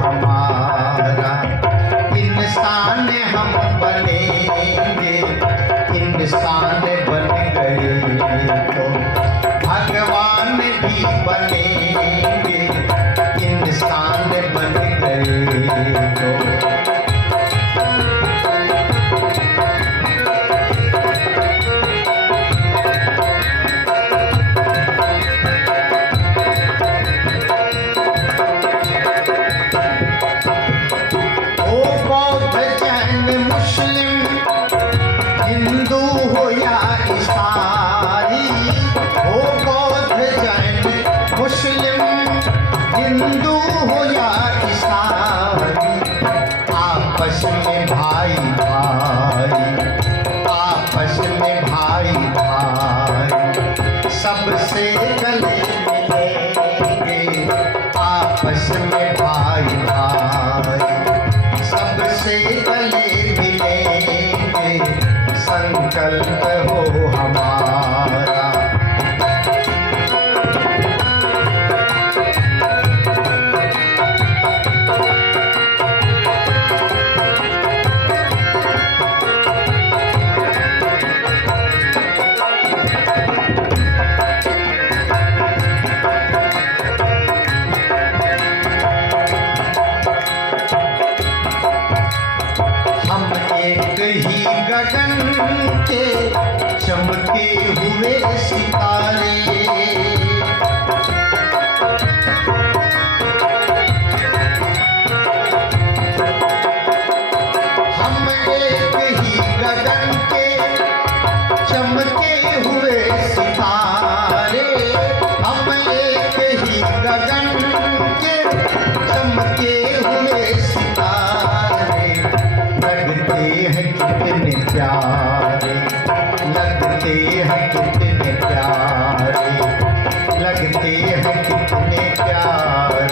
हमारा इंसान हम बनेंगे, इंसान बन गए तो भगवान भी बनेंगे, इंसान बन गए तो। हिंदू हो या ईसाई, हो बौद्ध जैन मुस्लिम, हिंदू हो या ईसाई, आपस में भाई भाई, आपस में भाई भाई, सबसे गले मिलेंगे, आपस में भाई भाई, सबसे गले मिलेंगे, संकल्प हो हमारा। हम एक ही गगन के चमके हुए सितारे, हम एक ही गगन के चमके हुए सितारे, हम एक ही गगन के चमके हुए सितारे, लगते हैं कितने प्यारे, लगते हैं कितने प्यारे, लगते हैं कितने प्यारे,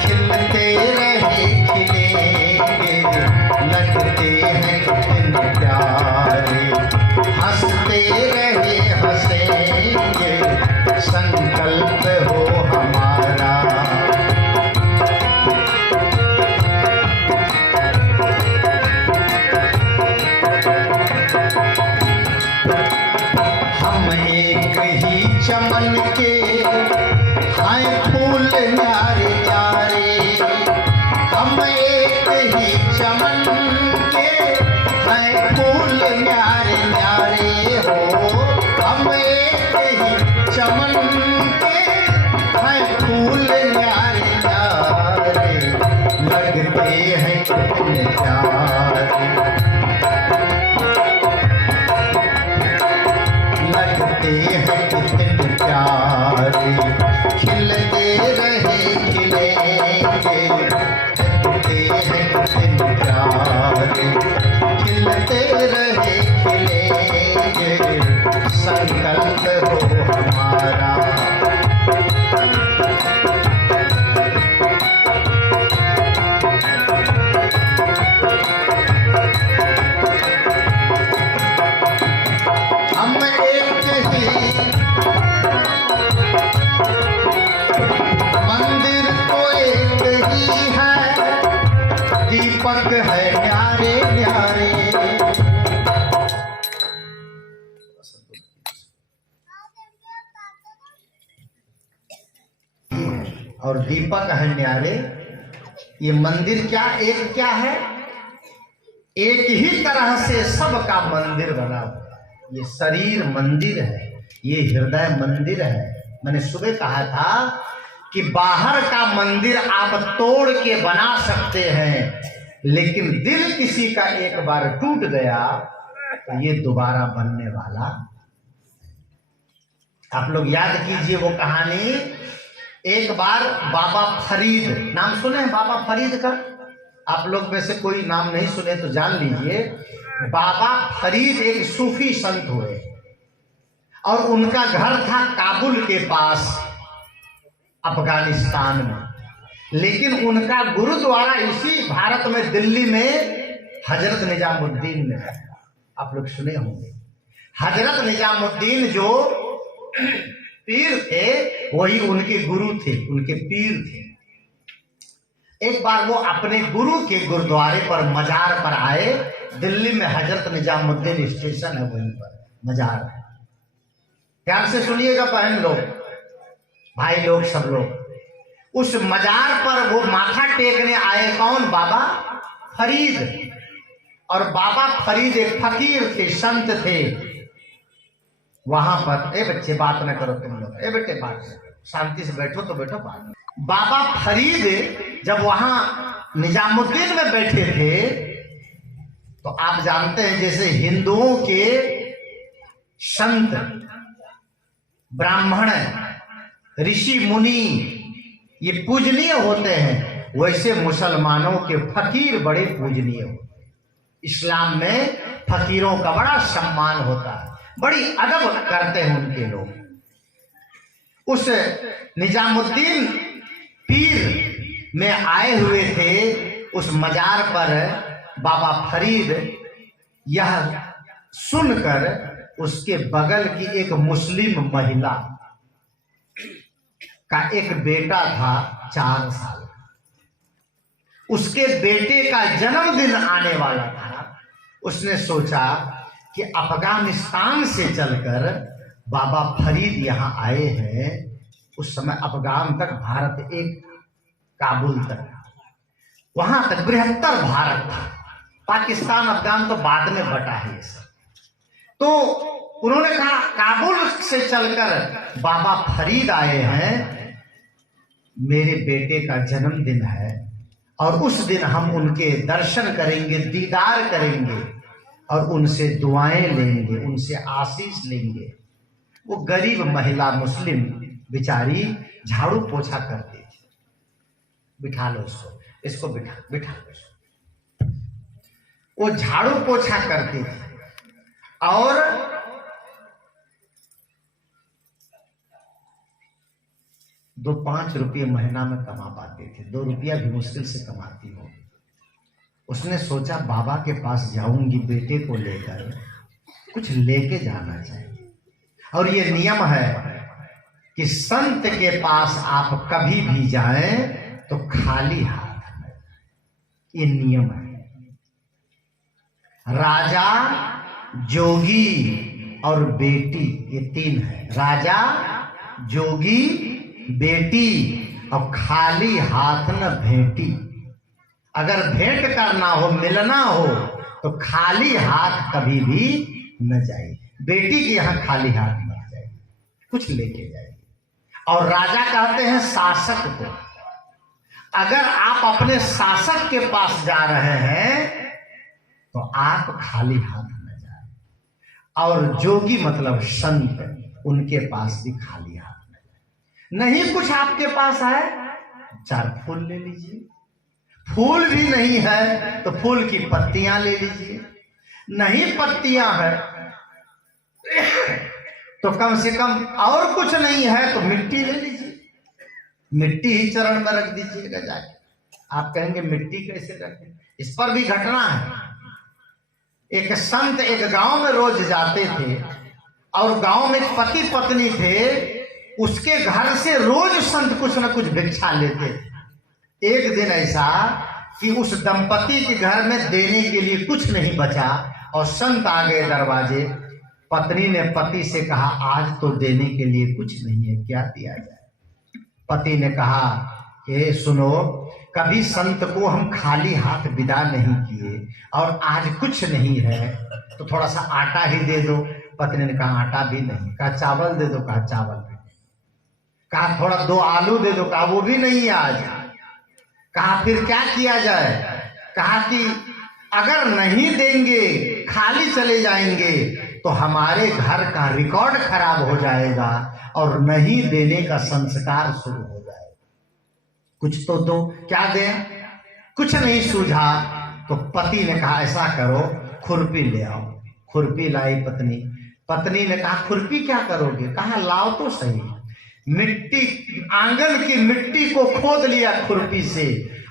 खिलते रहे खिलेंगे, लगते हैं कितने प्यारे, हंसते रहे हंसेंगे, संकल्प हो हमारा। हम एक ही चमन के हैं फूल न्यारे न्यारे, हम एक ही चमन के हैं फूल न्यारे न्यारे हो, हम एक ही चमन के हैं फूल न्यारे न्यारे, लगते हैं कितने प्यारे, लगते हैं कितने प्यारे, खिलते रहे खिलेंगे, लगते हैं कितने प्यारे, खिलते रहे खिलेंगे, संकल्प हो हमारा। हम एक ही मंदिर तो एक ही है, दीपक है न्यारे न्यारे, और दीपक है न्यारे। ये मंदिर क्या है? एक ही तरह से सबका मंदिर बना हुआ। ये शरीर मंदिर है, ये हृदय मंदिर है। मैंने सुबह कहा था कि बाहर का मंदिर आप तोड़ के बना सकते हैं, लेकिन दिल किसी का एक बार टूट गया तो ये दोबारा बनने वाला। आप लोग याद कीजिए वो कहानी। एक बार बाबा फरीद, नाम सुने हैं बाबा फरीद का? आप लोग में से कोई नाम नहीं सुने तो जान लीजिए। बाबा फरीद एक सूफी संत हुए और उनका घर था काबुल के पास अफगानिस्तान में, लेकिन उनका गुरुद्वारा इसी भारत में दिल्ली में हजरत निजामुद्दीन में है। आप लोग सुने होंगे हजरत निजामुद्दीन जो पीर थे, वही उनके गुरु थे, उनके पीर थे। एक बार वो अपने गुरु के गुरुद्वारे पर मजार पर आए। दिल्ली में हजरत निजामुद्दीन स्टेशन है, वहीं पर मजार है। ध्यान से सुनिएगा बहन लोग, भाई लोग, सब लोग। उस मजार पर वो माथा टेकने आए। कौन? बाबा फरीद। और बाबा फरीद एक फकीर थे, संत थे। वहां पर, ए बच्चे बात न करो तुम लोग, ए बेटे बात न करो, शांति से बैठो तो बैठो बात। बाबा फरीद जब वहां निजामुद्दीन में बैठे थे, तो आप जानते हैं जैसे हिंदुओं के संत, ब्राह्मण, ऋषि मुनि ये पूजनीय होते हैं, वैसे मुसलमानों के फकीर बड़े पूजनीय होते हैं। इस्लाम में फकीरों का बड़ा सम्मान होता है, बड़ी अदब करते हैं उनके लोग। उस निजामुद्दीन पीर में आए हुए थे। उस मजार पर बाबा फरीद यह सुनकर, उसके बगल की एक मुस्लिम महिला का एक बेटा था 4 साल का, उसके बेटे का जन्मदिन आने वाला था। उसने सोचा कि अफगानिस्तान से चलकर बाबा फरीद यहाँ आए हैं। उस समय अफगान तक भारत एक, काबुल तक, वहां तक बृहत्तर भारत था। पाकिस्तान अफगान तो बाद में बटा है ये सब। तो उन्होंने कहा काबुल से चलकर बाबा फरीद आए हैं, मेरे बेटे का जन्मदिन है और उस दिन हम उनके दर्शन करेंगे, दीदार करेंगे और उनसे दुआएं लेंगे, उनसे आशीष लेंगे। वो गरीब महिला मुस्लिम बेचारी झाड़ू पोछा करती थी। बिठा लो इसको बिठा लो इसको। वो झाड़ू पोछा करती थी और दो 5 रुपये महीना में कमा पाती थी। 2 रुपया भी मुश्किल से कमाती हो। उसने सोचा बाबा के पास जाऊंगी, बेटे को लेकर कुछ लेके जाना चाहिए। और ये नियम है कि संत के पास आप कभी भी जाएं तो खाली हाथ, ये नियम है। राजा, जोगी और बेटी, ये 3 है। राजा, जोगी, बेटी और खाली हाथ न भेंटी। अगर भेंट करना हो, मिलना हो तो खाली हाथ कभी भी न जाए। बेटी के यहाँ खाली हाथ न जाए, कुछ लेके जाए। और राजा कहते हैं शासक को। अगर आप अपने शासक के पास जा रहे हैं तो आप खाली हाथ न जाए। और जोगी मतलब संत, उनके पास भी खाली हाथ न जाए। नहीं कुछ आपके पास है, 4 फूल ले लीजिए। फूल भी नहीं है तो फूल की पत्तियां ले लीजिए। नहीं पत्तियां है तो कम से कम, और कुछ नहीं है तो मिट्टी ले लीजिए। मिट्टी ही चरण में रख दीजिएगा जाके। आप कहेंगे मिट्टी कैसे रखें? इस पर भी घटना है। एक संत एक गांव में रोज जाते थे और गांव में पति पत्नी थे। उसके घर से रोज संत कुछ न कुछ भिक्षा लेते थे। एक दिन ऐसा कि उस दंपति के घर में देने के लिए कुछ नहीं बचा और संत आ गए दरवाजे। पत्नी ने पति से कहा आज तो देने के लिए कुछ नहीं है, क्या दिया जाए? पति ने कहा ये सुनो, कभी संत को हम खाली हाथ विदा नहीं किए और आज कुछ नहीं है तो थोड़ा सा आटा ही दे दो। पत्नी ने कहा आटा भी नहीं। कहा चावल दे दो। कहा चावल भी नहीं। कहा थोड़ा 2 आलू दे दो। कहा वो भी नहीं है आज। कहा फिर क्या किया जाए? कहा कि अगर नहीं देंगे, खाली चले जाएंगे तो हमारे घर का रिकॉर्ड खराब हो जाएगा और नहीं देने का संस्कार शुरू हो जाएगा। कुछ तो दो। क्या दें? कुछ नहीं सूझा तो पति ने कहा ऐसा करो, खुरपी ले आओ। खुरपी लाई पत्नी। पत्नी ने कहा खुरपी क्या करोगे? कहा लाओ तो सही। मिट्टी, आंगन की मिट्टी को खोद लिया खुरपी से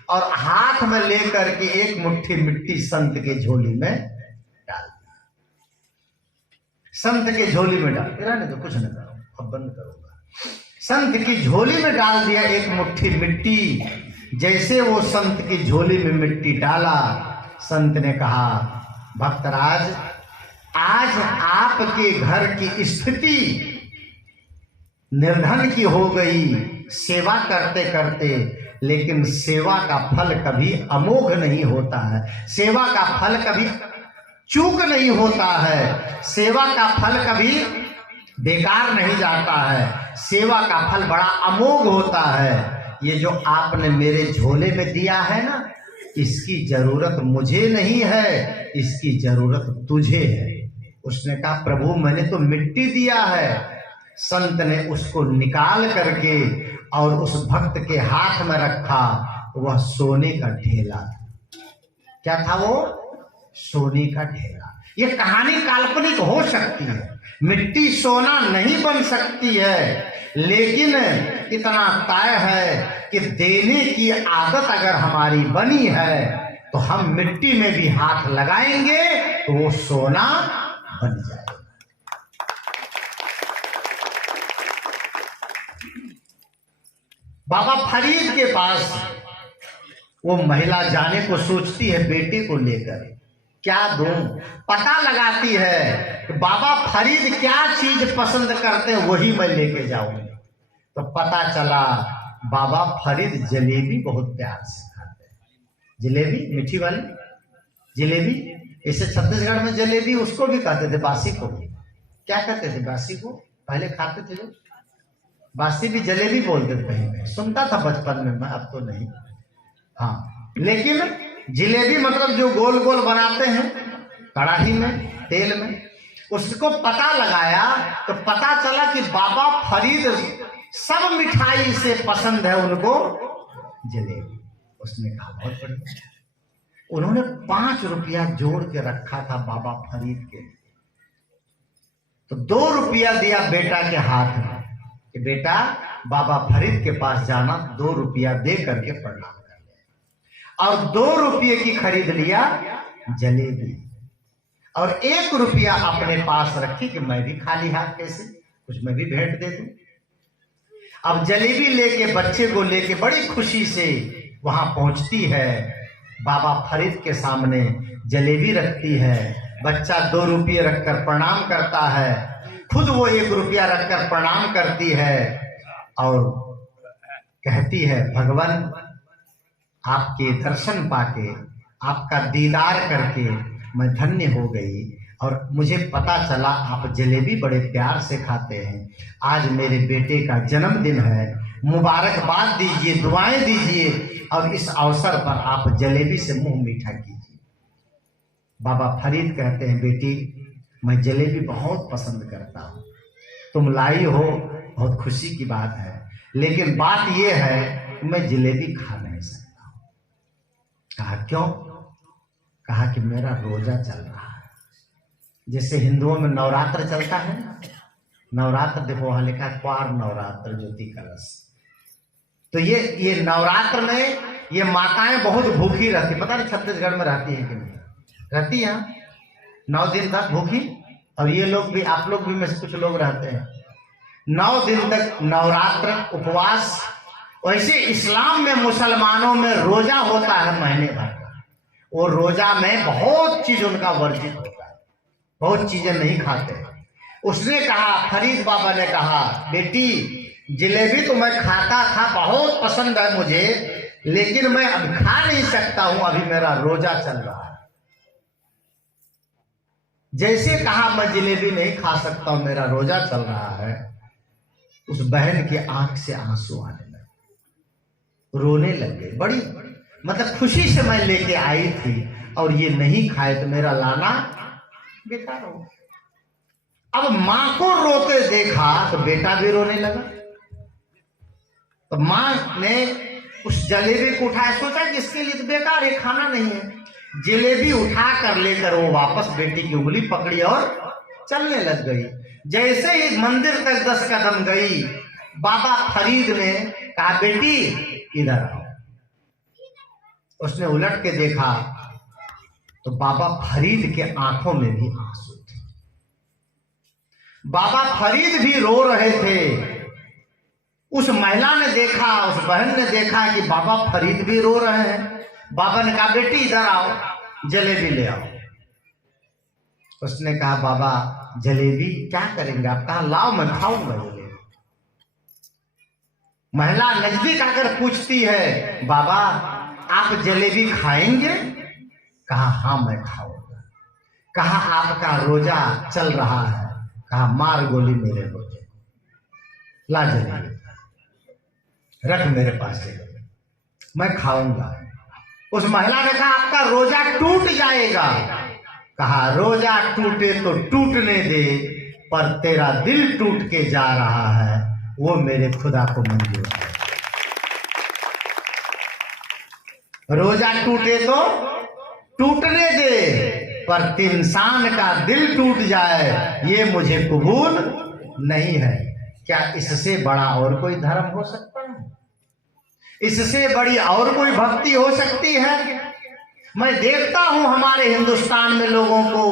और हाथ में लेकर के एक मुट्ठी मिट्टी संत के झोली में डाल दिया। संत के झोली में डाल, नहीं तो कुछ न करो, अब बंद करूंगा। संत की झोली में डाल दिया एक मुट्ठी मिट्टी। जैसे वो संत की झोली में मिट्टी डाला, संत ने कहा, भक्तराज, आज आपके घर की स्थिति निर्धन की हो गई सेवा करते करते, लेकिन सेवा का फल कभी अमोघ नहीं होता है, सेवा का फल कभी चूक नहीं होता है, सेवा का फल कभी बेकार नहीं जाता है, सेवा का फल बड़ा अमोघ होता है। ये जो आपने मेरे झोले में दिया है ना, इसकी जरूरत मुझे नहीं है, इसकी जरूरत तुझे है। उसने कहा, प्रभु मैंने तो मिट्टी दिया है। संत ने उसको निकाल करके और उस भक्त के हाथ में रखा, वह सोने का ढेला था। क्या था वो? सोने का ढेला। ये कहानी काल्पनिक हो सकती है, मिट्टी सोना नहीं बन सकती है, लेकिन इतना तय है कि देने की आदत अगर हमारी बनी है तो हम मिट्टी में भी हाथ लगाएंगे तो वो सोना बन जाएगा। बाबा फरीद के पास वो महिला जाने को सोचती है बेटे को लेकर, क्या दूं? पता लगाती है कि बाबा फरीद क्या चीज पसंद करते हैं, वही मैं लेके जाऊंगी। तो पता चला बाबा फरीद जलेबी बहुत प्यार से खाते हैं। जलेबी, मीठी वाली जलेबी। इसे छत्तीसगढ़ में जलेबी उसको भी कहते थे, बासी को भी। क्या कहते थे? बासी को पहले खाते थे लोग, बासी भी जलेबी बोलते थे। कहीं में सुनता था बचपन में मैं, अब तो नहीं। हाँ, लेकिन जलेबी मतलब जो गोल गोल बनाते हैं कड़ाही में तेल में, उसको पता लगाया तो पता चला कि बाबा फरीद सब मिठाई से पसंद है उनको जलेबी। उसने कहा बहुत बढ़िया। उन्होंने 5 रुपया जोड़ के रखा था बाबा फरीद के, तो 2 रुपया दिया बेटा के हाथ में कि बेटा बाबा फरीद के पास जाना, 2 रुपया दे करके प्रणाम कर ले। और 2 रुपये की खरीद लिया जलेबी, और 1 रुपया अपने पास रखी कि मैं भी खाली हाथ कैसे, कुछ मैं भी भेंट दे दूं। अब जलेबी लेके बच्चे को लेके बड़ी खुशी से वहां पहुंचती है, बाबा फरीद के सामने जलेबी रखती है, बच्चा 2 रुपये रखकर प्रणाम करता है, खुद वो 1 रुपया रखकर प्रणाम करती है और कहती है, भगवान आपके दर्शन पाके, आपका दीदार करके मैं धन्य हो गई, और मुझे पता चला आप जलेबी बड़े प्यार से खाते हैं। आज मेरे बेटे का जन्मदिन है, मुबारकबाद दीजिए, दुआएं दीजिए, और इस अवसर पर आप जलेबी से मुंह मीठा कीजिए। बाबा फरीद कहते हैं, बेटी मैं जलेबी बहुत पसंद करता हूँ, तुम लाई हो बहुत खुशी की बात है, लेकिन बात यह है मैं जलेबी खा नहीं सकता हूँ। कहा क्यों? कहा कि मेरा रोजा चल रहा है। जैसे हिंदुओं में नवरात्र चलता है, नवरात्र देखो वहां लिखा है क्वार नवरात्र ज्योति कलश। तो ये नवरात्र में ये माताएं बहुत भूखी रहती, पता नहीं छत्तीसगढ़ में रहती है कि नहीं रहती है, 9 दिन तक भूखी। और ये लोग भी, आप लोग भी में से कुछ लोग रहते हैं 9 दिन तक नवरात्र उपवास। वैसे इस्लाम में मुसलमानों में रोजा होता है महीने भर का, वो रोजा में बहुत चीज उनका वर्जित होता है, बहुत चीजें नहीं खाते। उसने कहा, फरीद बाबा ने कहा, बेटी जलेबी तो मैं खाता था, बहुत पसंद है मुझे, लेकिन मैं अब खा नहीं सकता हूं, अभी मेरा रोजा चल रहा है। जैसे कहा मैं जलेबी नहीं खा सकता हूं, मेरा रोजा चल रहा है, उस बहन की आंख से आंसू आने लगे, रोने लग गए। बड़ी मतलब खुशी से मैं लेके आई थी, और ये नहीं खाए तो मेरा लाना बेकार हो। अब मां को रोते देखा तो बेटा भी रोने लगा। तो मां ने उस जलेबी को उठाया, सोचा कि इसके लिए तो बेकार है, खाना नहीं है। जलेबी उठा कर लेकर वो वापस बेटी की उंगली पकड़ी और चलने लग गई। जैसे ही मंदिर तक 10 कदम गई, बाबा फरीद ने कहा, बेटी इधर आओ। उसने उलट के देखा तो बाबा फरीद के आंखों में भी आंसू थे, बाबा फरीद भी रो रहे थे। उस महिला ने देखा, उस बहन ने देखा कि बाबा फरीद भी रो रहे हैं। बाबा ने कहा बेटी इधर आओ, जलेबी ले आओ। उसने कहा बाबा जलेबी क्या करेंगे आप? कहा लाओ मैं खाऊंगा जलेबी। महिला नजदीक आकर पूछती है बाबा आप जलेबी खाएंगे? कहा हाँ मैं खाऊंगा। कहा आपका रोजा चल रहा है? कहा मार गोली मेरे रोजे, ला जलेबी रख मेरे पास जलेबी, मैं खाऊंगा। उस महिला ने कहा आपका रोजा टूट जाएगा। कहा रोजा टूटे तो टूटने दे, पर तेरा दिल टूट के जा रहा है वो मेरे खुदा को मंजूर है। रोजा टूटे तो टूटने दे, पर इंसान का दिल टूट जाए ये मुझे कबूल नहीं है। क्या इससे बड़ा और कोई धर्म हो सकता है? इससे बड़ी और कोई भक्ति हो सकती है? मैं देखता हूं हमारे हिंदुस्तान में लोगों को,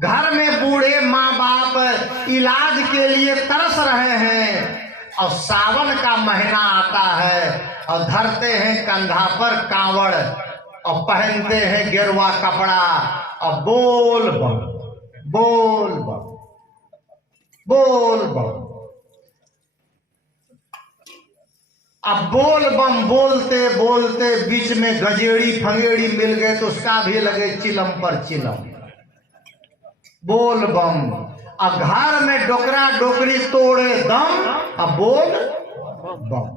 घर में बूढ़े माँ बाप इलाज के लिए तरस रहे हैं, और सावन का महीना आता है और धरते हैं कंधा पर कांवड़ और पहनते हैं गेरुआ कपड़ा और बोल बम बोल बम बोल बम। अब बोल बम बोलते बोलते बीच में गजेड़ी फंगेड़ी मिल गए तो उसका भी लगे चिलम पर चिलम। बोल बम, अब घर में डोकरा डोकरी तोड़े दम, अब बोल बम।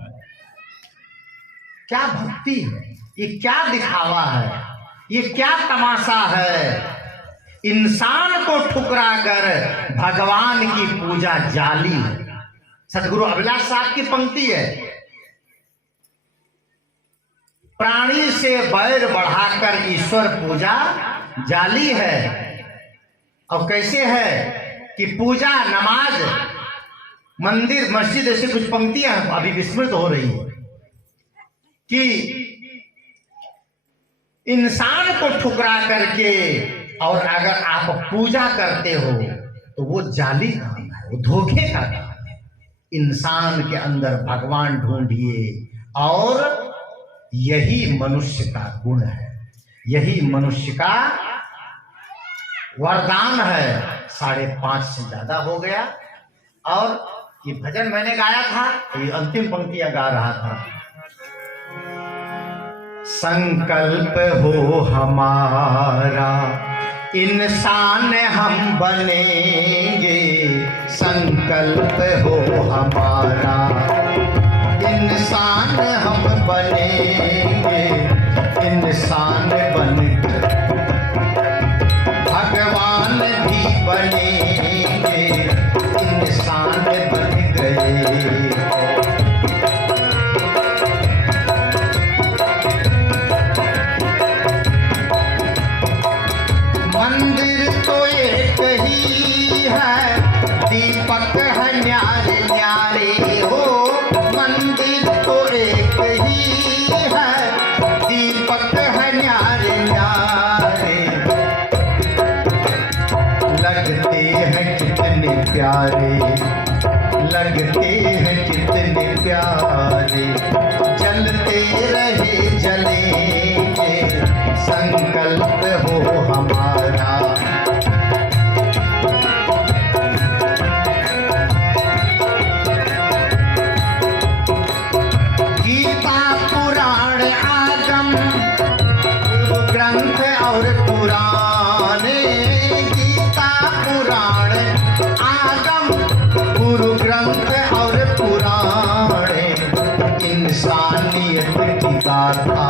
क्या भक्ति है ये? क्या दिखावा है ये? क्या तमाशा है? इंसान को ठुकरा कर भगवान की पूजा जाली है। सतगुरु अभिलाष साहब की पंक्ति है, प्राणी से बैर बढ़ाकर ईश्वर पूजा जाली है। और कैसे है कि पूजा नमाज मंदिर मस्जिद ऐसे कुछ पंक्तियां अभी विस्मृत हो रही है कि इंसान को ठुकरा करके और अगर आप पूजा करते हो तो वो जाली काम है, वो धोखे का काम है। इंसान के अंदर भगवान ढूंढिए और यही मनुष्य का गुण है, यही मनुष्य का वरदान है। 5:30 से ज्यादा हो गया और ये भजन मैंने गाया था, ये अंतिम पंक्तियां गा रहा था। संकल्प हो हमारा इंसान हम बनेंगे, संकल्प हो हमारा इंसान हम बनेंगे, इंसान बनकर भगवान भी बनेंगे, इंसान बन गए। मंदिर तो एक ही है, दीपक है न्यारे न्यारे हो। मंदिर तो एक ही है, दीपक है न्यारे न्यारे, लगते हैं कितने प्यारे, लगते हैं कितने प्यारे, जलते रहे जलेंगे, संकल्प हो हमारा। गीता पुराण आगम गुरु ग्रंथ और पुराणे, गीता पुराण आगम गुरु ग्रंथ और पुराणे, इंसानियत की गाथा,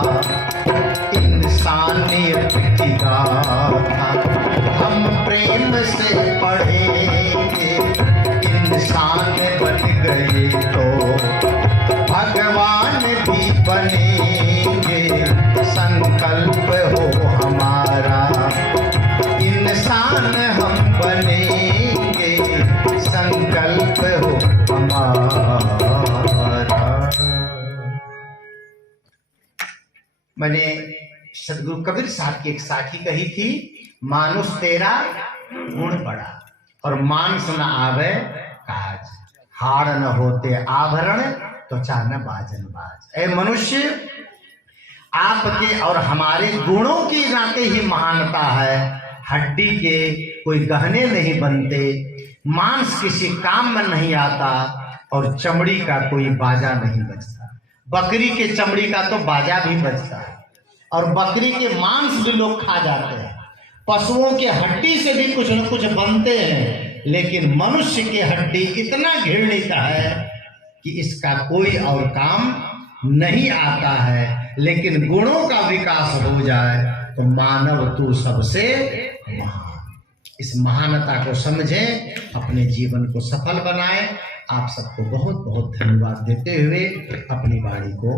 इंसानियत की गाथा हम प्रेम से पढ़ेंगे, इंसान बन गए तो भगवान भी बनेंगे, संकल्प हो हमारा इंसान हम बनेंगे, संकल्प हो हमारा। मैंने सदगुरु कबीर साहब की एक साखी कही थी, मानुष तेरा गुण बड़ा और मानस न आवे काज, हाड़ न होते आभरण त्वचा न बाजन बाज। ए मनुष्य, आपके और हमारे गुणों की नाते ही महानता है। हड्डी के कोई गहने नहीं बनते, मांस किसी काम में नहीं आता, और चमड़ी का कोई बाजा नहीं बजता। बकरी के चमड़ी का तो बाजा भी बजता है, और बकरी के मांस भी लोग खा जाते हैं। पशुओं के हड्डी से भी कुछ न कुछ बनते हैं, लेकिन मनुष्य की हड्डी इतना घृणित है कि इसका कोई और काम नहीं आता है। लेकिन गुणों का विकास हो जाए तो मानव तू सबसे महान। इस महानता को समझें, अपने जीवन को सफल बनाएं। आप सबको बहुत बहुत धन्यवाद देते हुए अपनी वाणी को